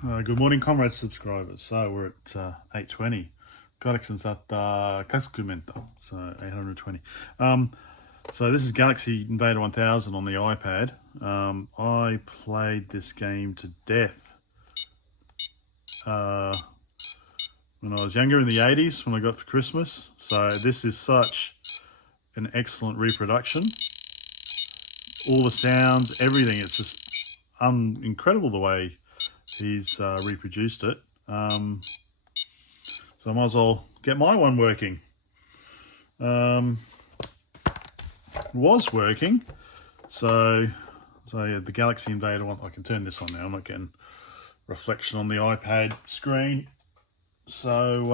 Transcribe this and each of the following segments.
Good morning, comrade subscribers. So we're at 820. Kahdeksan saattaa kaksikymmentä, so 820. So this is Galaxy Invader 1000 on the iPad. I played this game to death when I was younger in the 80s when I got it for Christmas. So this is such an excellent reproduction. All the sounds, everything, it's just incredible the way he's reproduced it. So I might as well get my one working. Was working. So yeah, the Galaxy Invader one, I can turn this on now. I'm not getting reflection on the iPad screen. So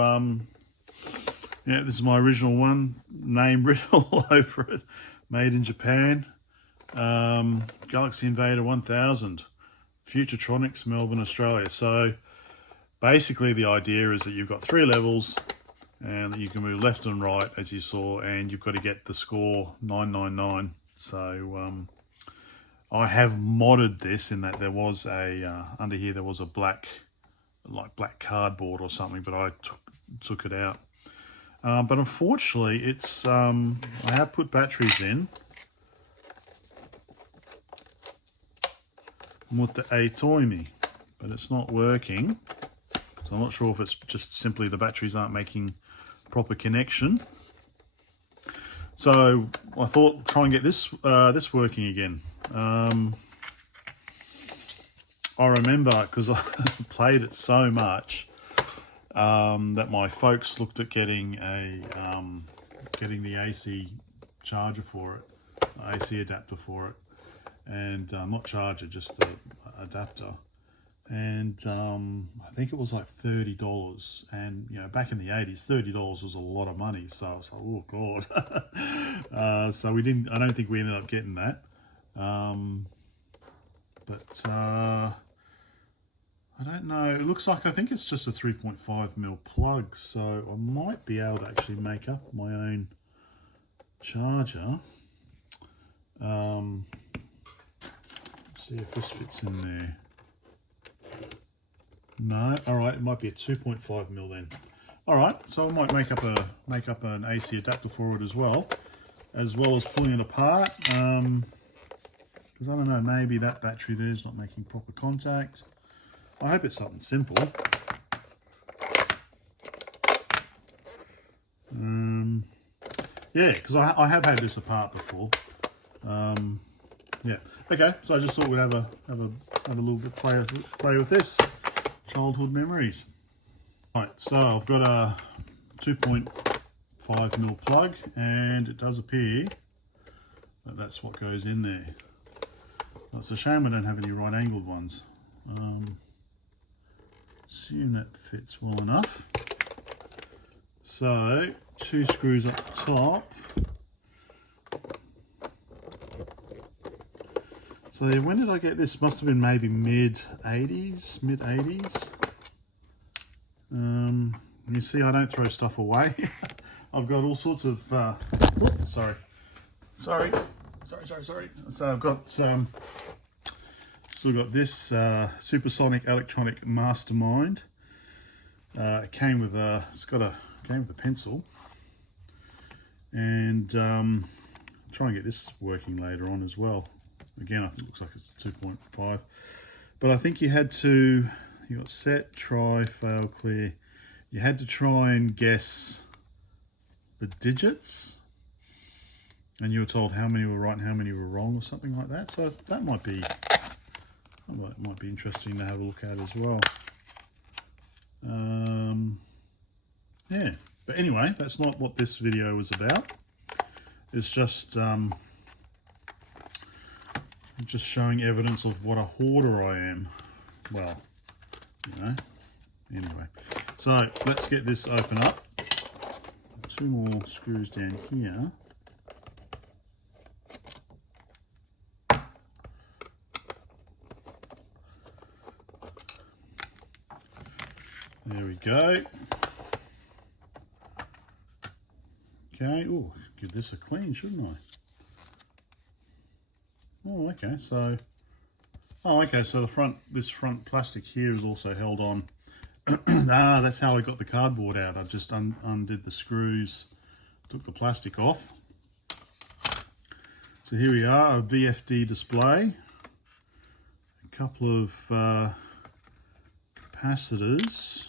yeah, this is my original one, name written all over it, made in Japan. Galaxy Invader 1000, Futuretronics, Melbourne, Australia. So basically the idea is that you've got 3 levels and that you can move left and right, as you saw, and you've got to get the score 999. So I have modded this in that there was a under here there was a black cardboard or something, but I took it out. But unfortunately, it's I have put batteries in. Mutta ei toimi, but it's not working. So I'm not sure if it's just simply the batteries aren't making proper connection. So I thought try and get this working again. I remember because I played it so much that my folks looked at getting the AC charger for it, AC adapter for it, and not charger, just the adapter. And I think it was like $30, and you know, back in the 80s, $30 was a lot of money. So I was like, oh god. So we didn't. I don't think we ended up getting that. But I don't know. It looks like I think it's just a 3.5mm plug. So I might be able to actually make up my own charger. Let's see if this fits in there. No, all right, it might be a 2.5mm then. All right, so I might make up an AC adapter for it as well as pulling it apart. Because I don't know, maybe that battery there is not making proper contact. I hope it's something simple. Yeah, because I have had this apart before. Yeah. Okay, so I just thought we'd have a little bit play with this. Childhood memories. Right, so I've got a 2.5mm plug, and it does appear that that's what goes in there. Well, it's a shame I don't have any right angled ones. Assume that fits well enough. So 2 screws up the top. So when did I get this? Must have been maybe mid-80s. You see, I don't throw stuff away. I've got all sorts of, sorry. So I've got, still got this supersonic electronic mastermind. It came with a, came with a pencil. And try and get this working later on as well. Again, I think it looks like it's 2.5, but I think you got set, try, fail, clear. You had to try and guess the digits, and you were told how many were right and how many were wrong, or something like that. So that might be interesting to have a look at as well. Yeah, but anyway, that's not what this video was about. It's just showing evidence of what a hoarder I am. Well, you know, anyway. So let's get this open up. 2 more screws down here. There we go. Okay, oh, give this a clean, shouldn't I? Oh, okay, so Oh, okay, so this front plastic here is also held on. Ah, that's how I got the cardboard out. I just undid the screws, took the plastic off. So here we are, a VFD display, a couple of capacitors.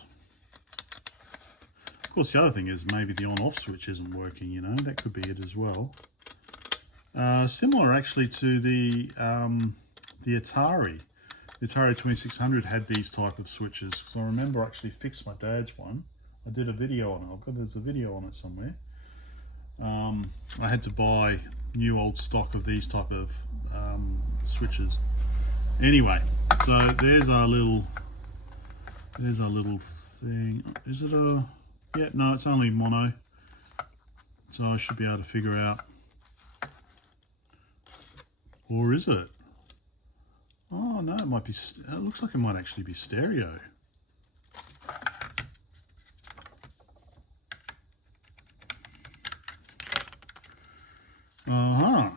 Of course, the other thing is maybe the on-off switch isn't working, you know, that could be it as well. Similar actually to the Atari. The Atari 2600 had these type of switches. So I remember I actually fixed my dad's one. I did a video on it. There's a video on it somewhere. I had to buy new old stock of these type of switches. Anyway, so there's our little thing. Is it a, yeah, no, it's only mono. So I should be able to figure out, or is it? Oh no, it might be, it looks like it might actually be stereo. Uh-huh.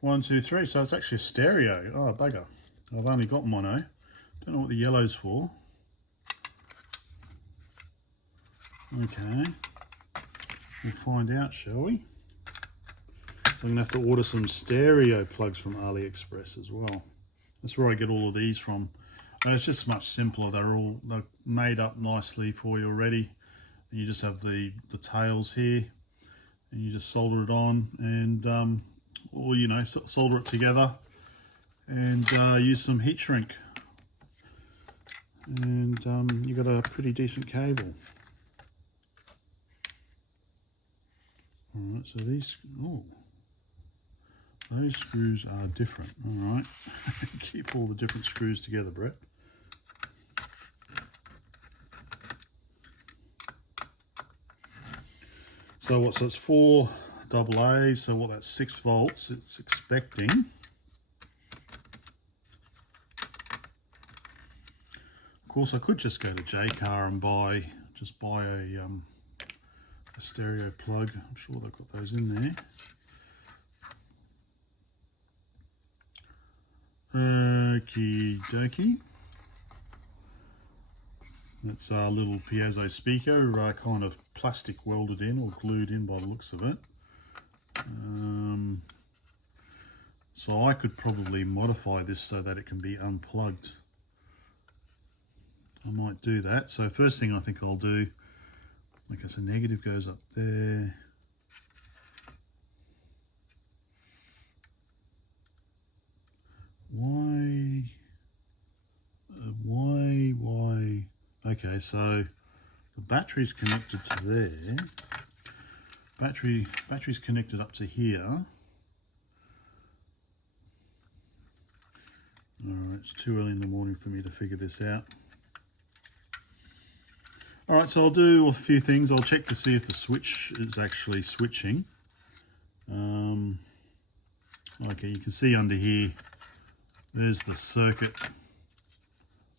1, 2, 3, so it's actually a stereo. Oh, bugger. I've only got mono. Don't know what the yellow's for. Okay. We'll find out, shall we? So I'm going to have to order some stereo plugs from AliExpress as well. That's where I get all of these from. It's just much simpler. They're made up nicely for you already. You just have the tails here, and you just solder it on, and or you know, solder it together, and use some heat shrink, and you got a pretty decent cable. All right, so these, oh, those screws are different. All right, keep all the different screws together, Brett. So what? So it's 4 AA. So what? That's 6 volts. It's expecting. Of course, I could just go to JCar and buy a stereo plug. I'm sure they've got those in there. Okie dokie. That's our little piezo speaker, kind of plastic welded in or glued in by the looks of it. So I could probably modify this so that it can be unplugged. I might do that. So first thing I think I'll do, okay, so negative goes up there. Why? Okay, so the battery's connected to there. Battery's connected up to here. Alright, it's too early in the morning for me to figure this out. Alright, so I'll do a few things. I'll check to see if the switch is actually switching. Okay, you can see under here, there's the circuit,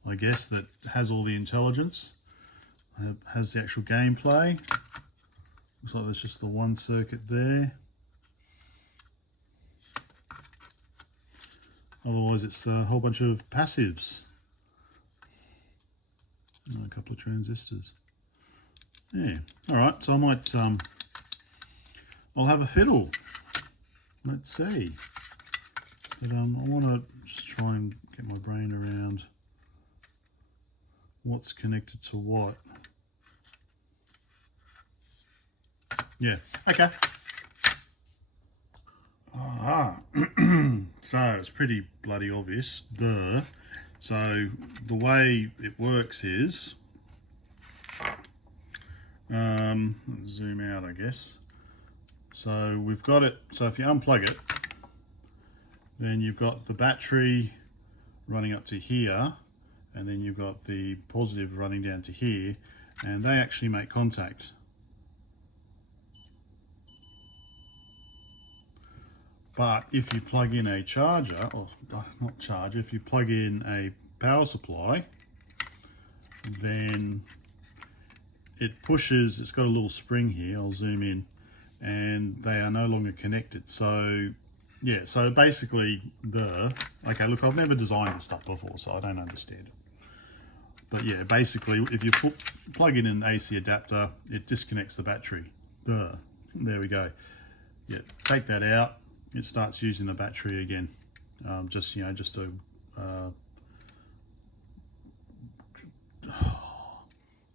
I guess, that has all the intelligence, has the actual gameplay. Looks like there's just the one circuit there. Otherwise it's a whole bunch of passives. And a couple of transistors. Yeah, alright, so I might, I'll have a fiddle. Let's see. But I want to just try and get my brain around what's connected to what. Yeah, okay. So it's pretty bloody obvious. So the way it works is, zoom out, I guess. So we've got it, so if you unplug it, then you've got the battery running up to here, and then you've got the positive running down to here, and they actually make contact. But if you plug in a charger, or not charger, if you plug in a power supply, then it pushes, it's got a little spring here, I'll zoom in, and they are no longer connected. So yeah, so basically okay, look, I've never designed this stuff before, so I don't understand it. But yeah, basically, if you plug in an AC adapter, it disconnects the battery. There we go. Yeah, take that out, it starts using the battery again. Just a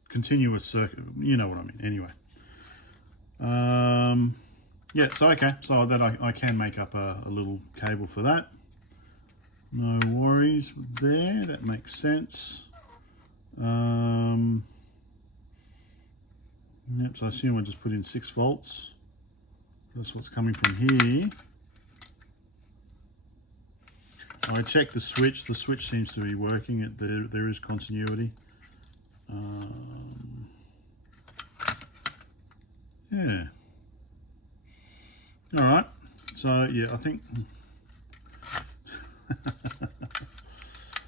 continuous circuit, you know what I mean. Anyway, yeah, so okay, so that I can make up a little cable for that. No worries there, that makes sense. Yep, so I assume I just put in 6 volts. That's what's coming from here. I checked the switch seems to be working. There is continuity. Yeah. All right. So yeah, I think.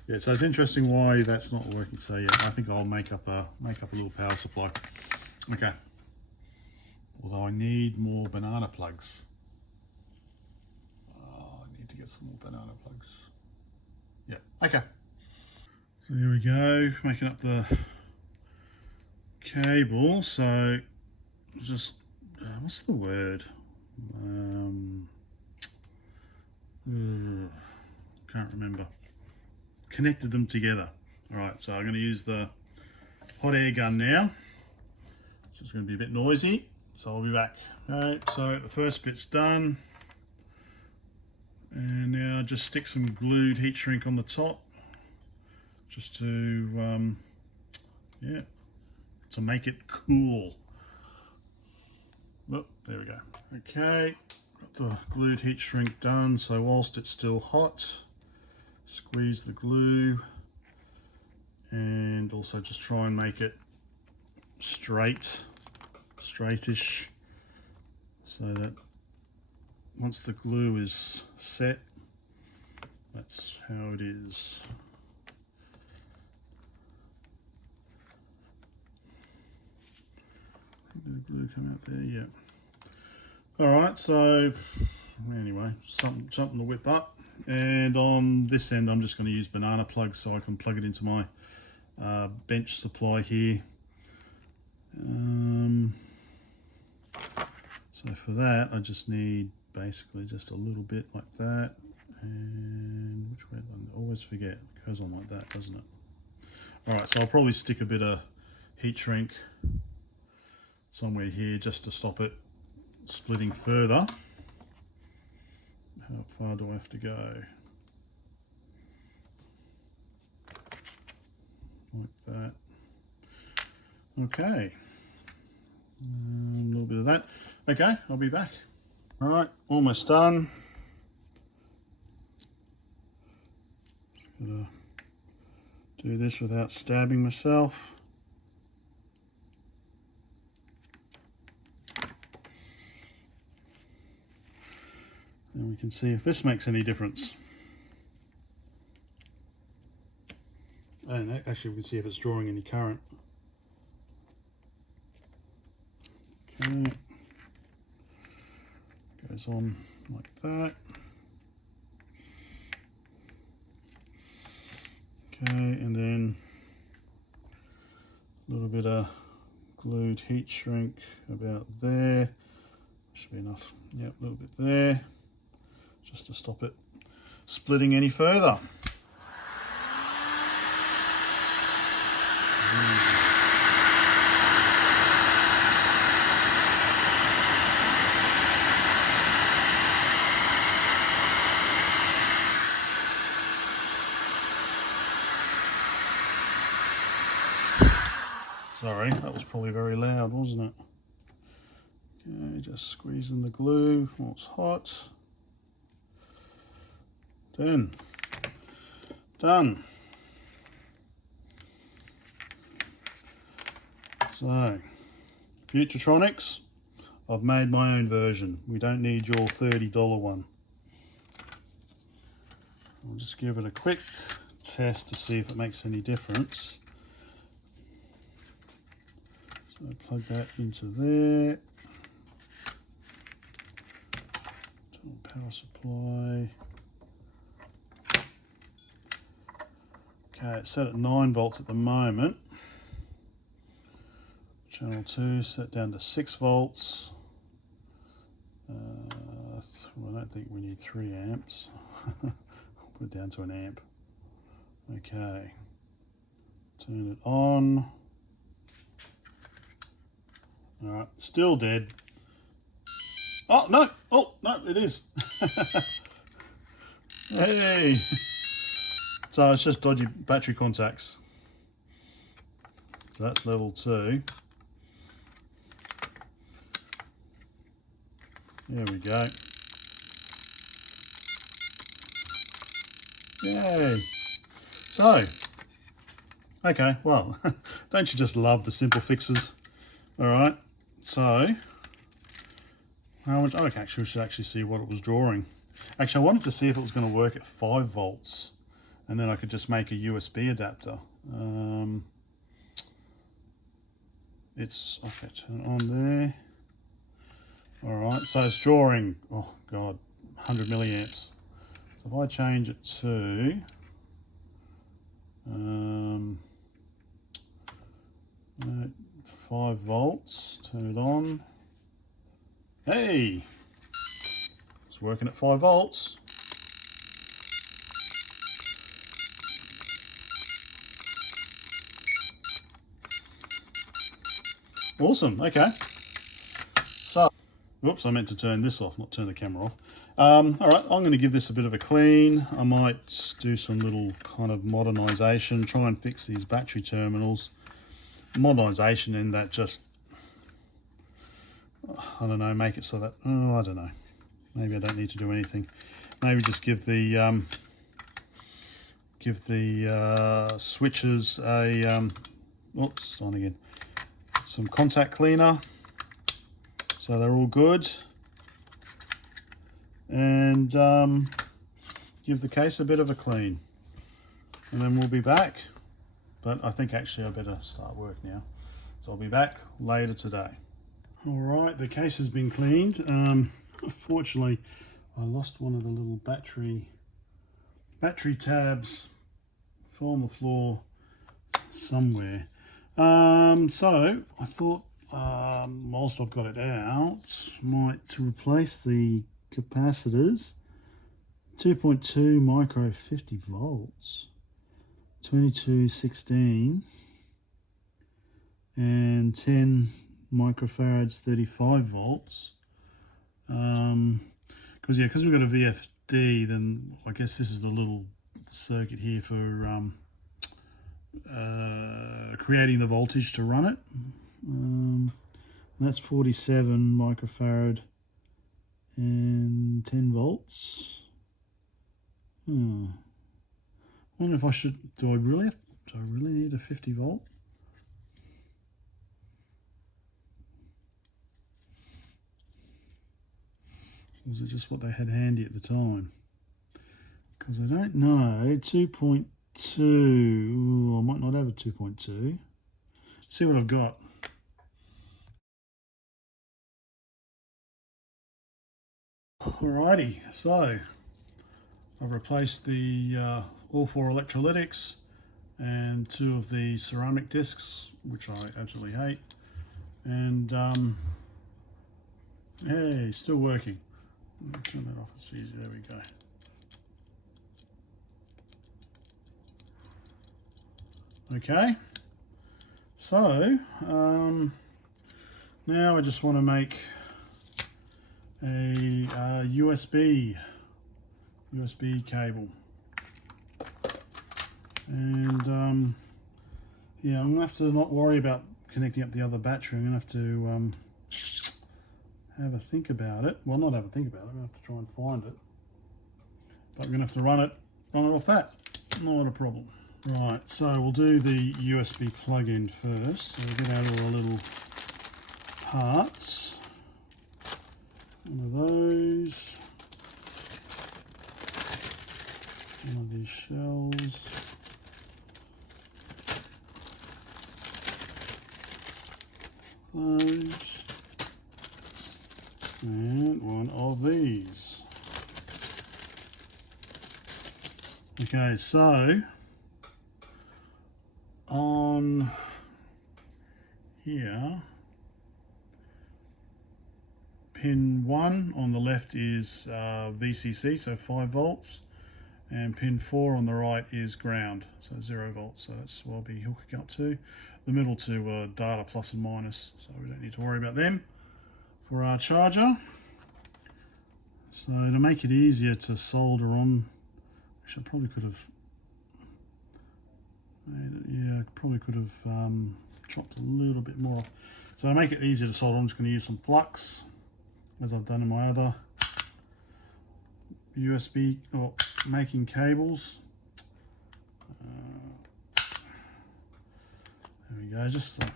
Yeah. So it's interesting why that's not working. So yeah, I think I'll make up a little power supply. Okay. Although I need more banana plugs. Oh, I need to get some more banana plugs. Yeah. Okay. So here we go, making up the cable. So just what's the word? Can't remember. Connected them together. All right, so I'm going to use the hot air gun now. So it's going to be a bit noisy, so I'll be back. Okay, so the first bit's done. And now just stick some glued heat shrink on the top, just to, yeah, to make it cool. Oh, there we go. Okay, got the glued heat shrink done, so whilst it's still hot, squeeze the glue and also just try and make it straightish, so that once the glue is set, that's how it is. Did the glue come out there? Yeah. All right, so anyway, something to whip up. And on this end, I'm just going to use banana plugs so I can plug it into my bench supply here. So for that, I just need basically just a little bit like that. And which way? I always forget. It goes on like that, doesn't it? All right, so I'll probably stick a bit of heat shrink somewhere here just to stop it splitting further. How far do I have to go? Like that. Okay. A little bit of that. Okay, I'll be back. All right, almost done. Just gotta do this without stabbing myself. And we can see if this makes any difference. And actually we can see if it's drawing any current. Okay. Goes on like that. Okay, and then a little bit of glued heat shrink about there. Should be enough. Yep, a little bit there, just to stop it splitting any further. Sorry, that was probably very loud, wasn't it? Okay, just squeezing the glue while it's hot. Done. So, Futuretronics, I've made my own version. We don't need your $30 one. I'll just give it a quick test to see if it makes any difference. So plug that into there. power supply. Okay, it's set at 9 volts at the moment. Channel 2 set down to 6 volts. I don't think we need 3 amps. I'll put it down to an amp. Okay, turn it on. Alright, still dead. Oh no! Oh no, it is. Hey! So it's just dodgy battery contacts. So that's level 2. There we go. Yay! So, okay, well, don't you just love the simple fixes? Alright, so, how much, oh, actually, we should actually see what it was drawing. Actually, I wanted to see if it was going to work at 5 volts, and then I could just make a USB adapter. It's, okay, turn it on there. Alright, so it's drawing, oh god, 100 milliamps. So if I change it to 5 volts, turn it on. Hey! It's working at 5 volts. Awesome, okay. So, whoops, I meant to turn this off, not turn the camera off. Alright, I'm going to give this a bit of a clean. I might do some little kind of modernization, try and fix these battery terminals. Modernization in that just, I don't know, make it so that, oh, I don't know. Maybe I don't need to do anything. Maybe just give the switches a, oops, on again. Some contact cleaner, so they're all good. And give the case a bit of a clean. And then we'll be back. But I think actually I better start work now. So I'll be back later today. All right, the case has been cleaned. Unfortunately, I lost one of the little battery tabs. Fell on the floor somewhere. So I thought, whilst I've got it out, might to replace the capacitors. 2.2 micro 50 volts. 2216 and 10 microfarads 35 volts. Because we've got a VFD, then I guess this is the little circuit here for creating the voltage to run it. That's 47 microfarad and 10 volts. I wonder if I should, do I really need a 50 volt? Or was it just what they had handy at the time? Because I don't know, 2.2, I might not have a 2.2. See what I've got. Alrighty, so I've replaced the all 4 electrolytics and 2 of the ceramic discs, which I absolutely hate. And hey, still working. Turn that off, it's easy, there we go. Okay, so now I just want to make a USB cable, and yeah, I'm gonna have to not worry about connecting up the other battery. I'm gonna have to have a think about it. Well, not have a think about it, I'm gonna have to try and find it, but we're gonna have to run it off that. Not a problem. Right, so we'll do the USB plug-in first. So we'll get out all the little parts. One of those. One of these shells. Those. And one of these. Okay, so on here, pin 1 on the left is VCC, so 5 volts, and pin 4 on the right is ground, so 0 volts, so that's what I'll be hooking up to. The middle two are data plus and minus, so we don't need to worry about them for our charger. So to make it easier to solder on, which I probably could have chopped a little bit more. So to make it easier to solder, I'm just going to use some flux, as I've done in my other USB or making cables. There we go. Just the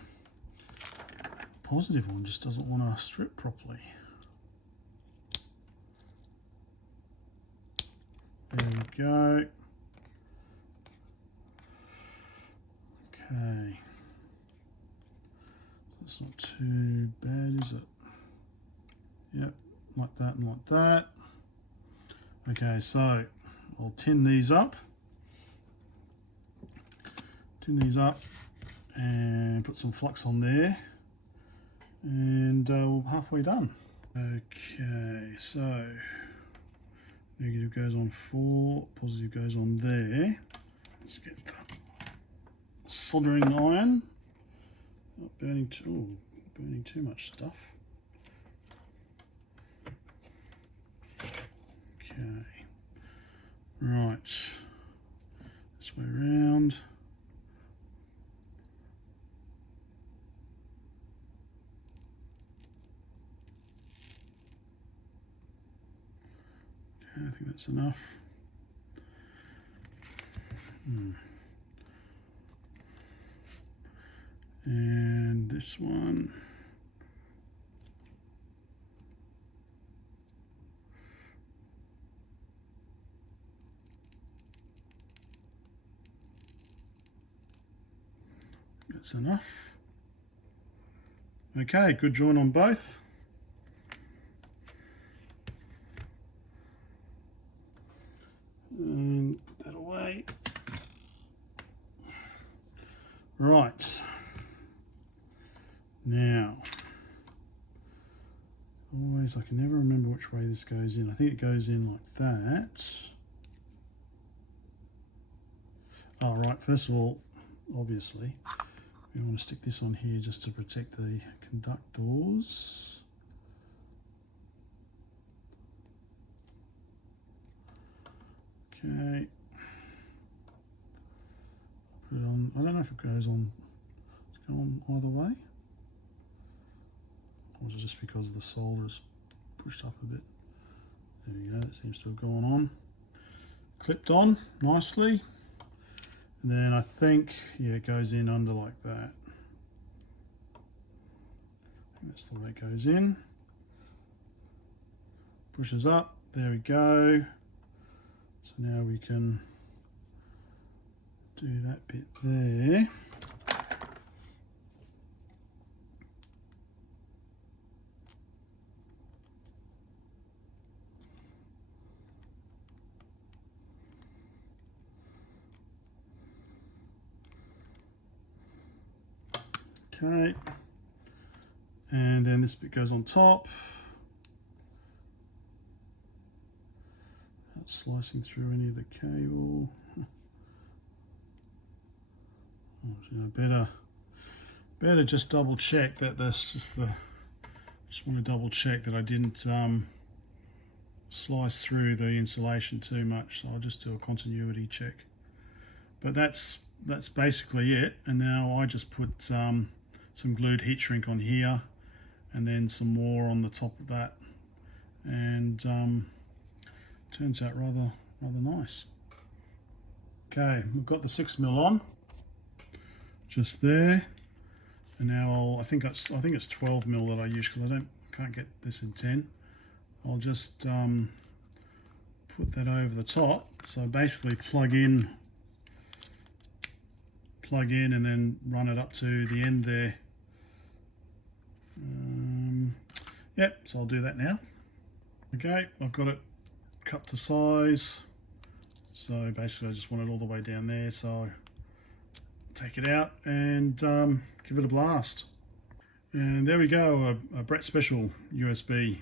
positive one just doesn't want to strip properly. There we go. Okay. That's not too bad, is it? Yep, like that and like that. Okay, so I'll tin these up. And put some flux on there. And we're halfway done. Okay, so negative goes on 4, positive goes on there. Let's get the soldering iron. Not burning too much stuff. Okay, right, this way around. Okay, I think that's enough. And this one. That's enough. Okay, good join on both. And put that away. Right. Now, always, I can never remember which way this goes in. I think it goes in like that. Oh, right, first of all, obviously, we want to stick this on here just to protect the conductors. Okay. Put it on. I don't know if it goes on. Does it go on either way? Or is it just because the solder is pushed up a bit? There we go, that seems to have gone on. Clipped on nicely. And then I think, yeah, it goes in under like that. I think that's the way it goes in. Pushes up, there we go. So now we can do that bit there. Okay, and then this bit goes on top. Not slicing through any of the cable. Oh, better just double check that this just want to double check that I didn't slice through the insulation too much. So I'll just do a continuity check. But that's basically it. And now I just put some glued heat shrink on here, and then some more on the top of that, and turns out rather nice. Okay, we've got the 6mm on, just there, and now I think it's 12mm that I use because I can't get this in 10. I'll just put that over the top. So basically plug in, and then run it up to the end there. Yep, so I'll do that now. Okay, I've got it cut to size, So basically I just want it all the way down there, so take it out and give it a blast. And there we go, a Brett Special USB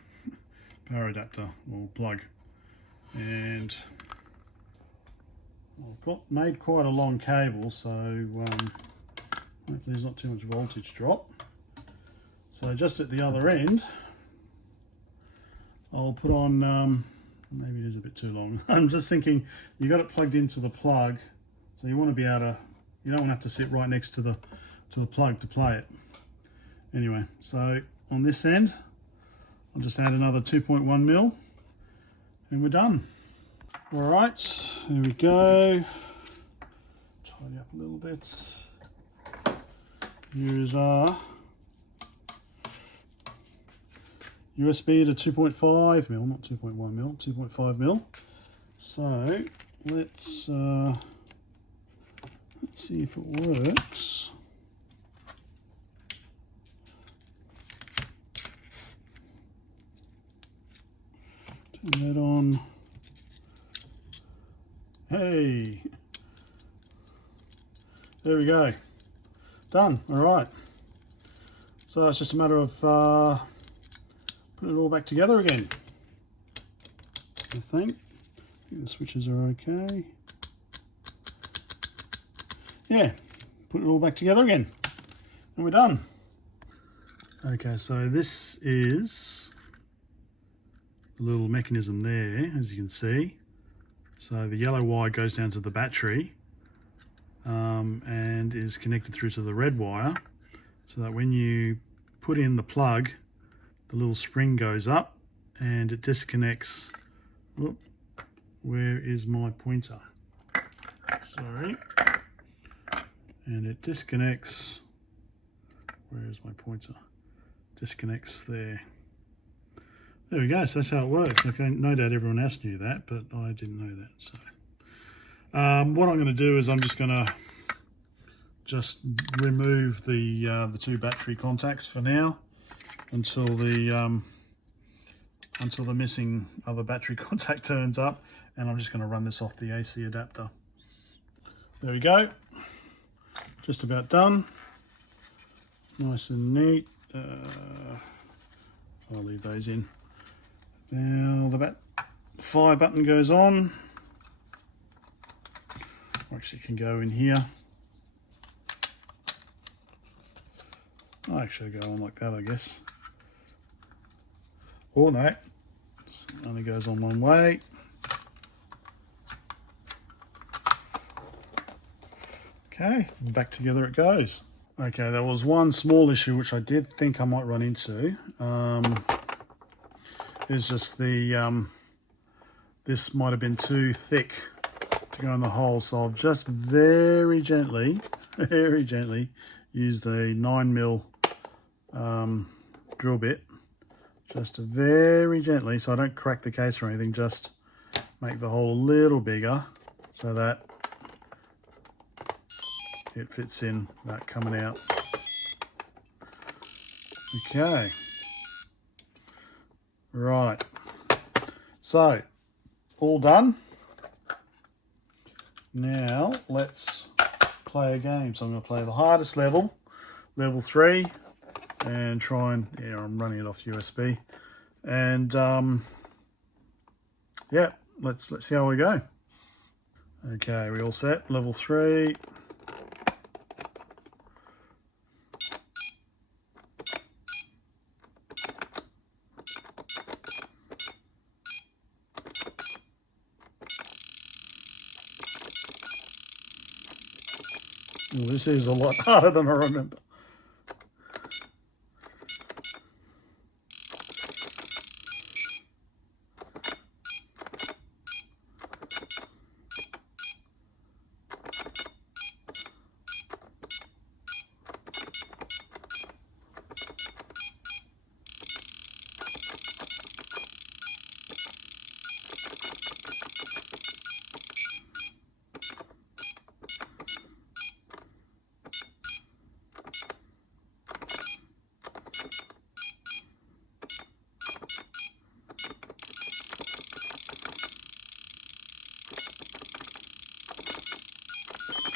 power adapter or plug. And I've made quite a long cable, so hopefully there's not too much voltage drop. So just at the other end, I'll put on, maybe it is a bit too long. I'm just thinking, you got it plugged into the plug, so you want to be able to, you don't want to have to sit right next to the plug to play it. Anyway, so on this end, I'll just add another 2.1 mil, and we're done. All right, there we go. Tidy up a little bit. Here's our USB to 2.5 mil, not 2.1 mil, 2.5 mil. So let's see if it works. Turn that on. Hey, there we go. Done. All right. So it's just a matter of putting it all back together again. I think the switches are okay. Yeah, put it all back together again, and we're done. Okay, so this is the little mechanism there, as you can see. So the yellow wire goes down to the battery and is connected through to the red wire, so that when you put in the plug, the little spring goes up and it disconnects. Oop, where is my pointer? Sorry. And it disconnects. Where is my pointer? Disconnects there. There we go, so that's how it works. Okay, no doubt everyone else knew that, but I didn't know that. So, what I'm going to do is I'm just going to remove the two battery contacts for now until the missing other battery contact turns up, and I'm just going to run this off the AC adapter. There we go, just about done. Nice and neat. I'll leave those in. Now the fire button goes on. Actually, it can go in here. I'll actually go on like that, I guess. Or no, it only goes on one way. Okay, back together it goes. Okay, there was one small issue which I did think I might run into. It's just the this might have been too thick to go in the hole, so I've just very gently used a 9mm drill bit, just very gently, so I don't crack the case or anything, just make the hole a little bigger so that it fits in that coming out. Okay, right, so all done. Now let's play a game. So I'm going to play the hardest level, level 3, and try and, yeah, I'm running it off USB, and yeah, let's see how we go. Okay, we all set? Level 3. Well, this is a lot harder than I remember.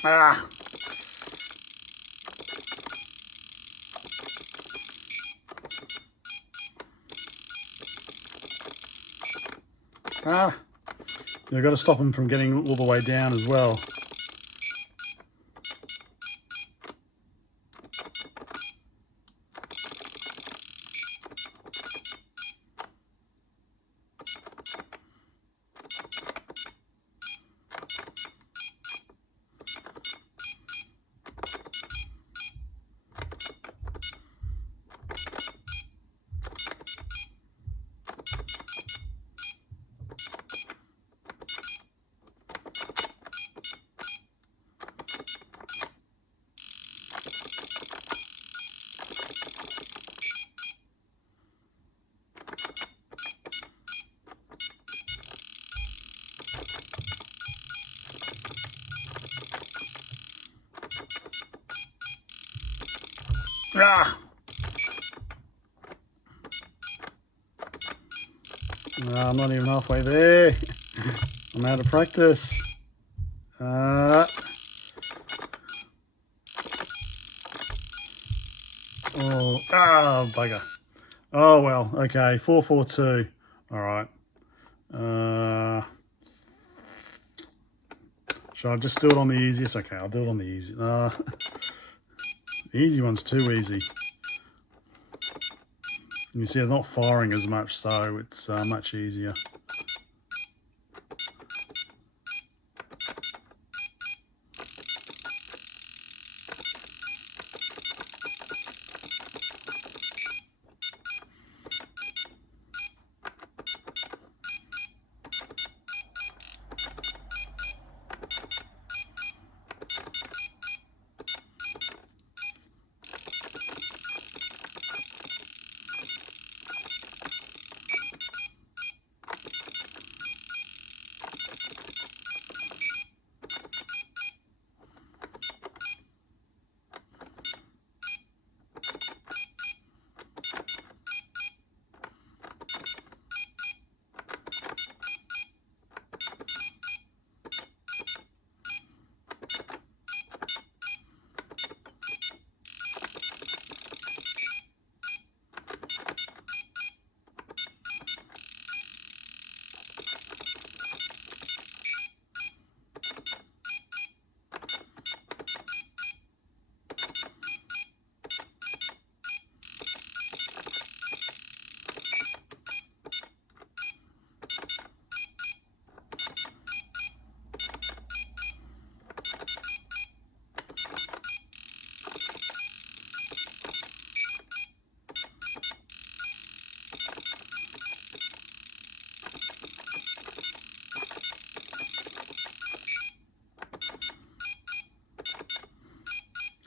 Ah! Ah! You've got to stop them from getting all the way down as well. Ah! No, I'm not even halfway there. I'm out of practice. Oh, bugger. Oh, well, okay, 442. All right. Should I just do it on the easiest? Okay, I'll do it on the easy. The easy one's too easy. You see, they're not firing as much, so it's much easier.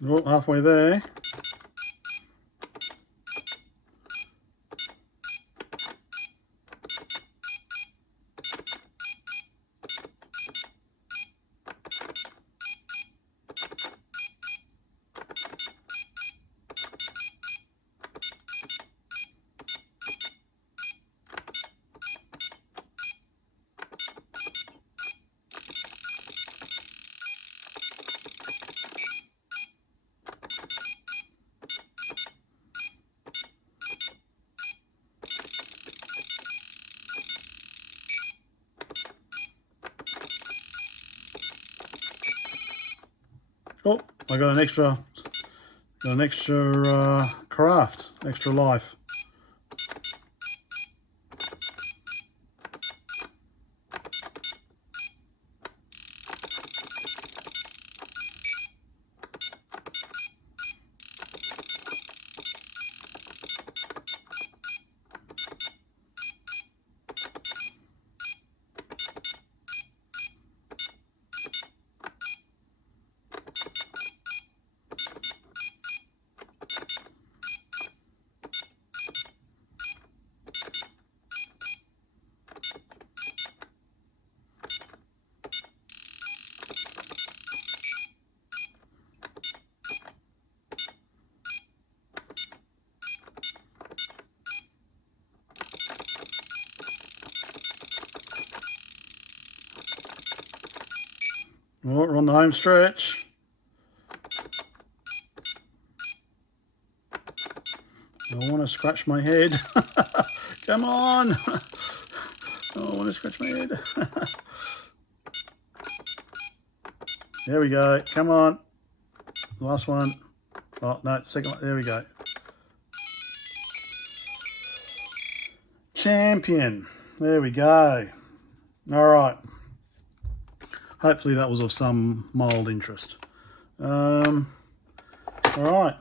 Oh, halfway there. Oh, I got an extra craft, extra life. Oh, we're on the home stretch. I want to scratch my head. Come on. Oh, I want to scratch my head. There we go. Come on. Last one. Oh, no, second one. There we go. Champion. There we go. All right. Hopefully that was of some mild interest. All right.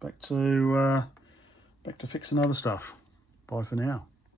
Back to fixing other stuff. Bye for now.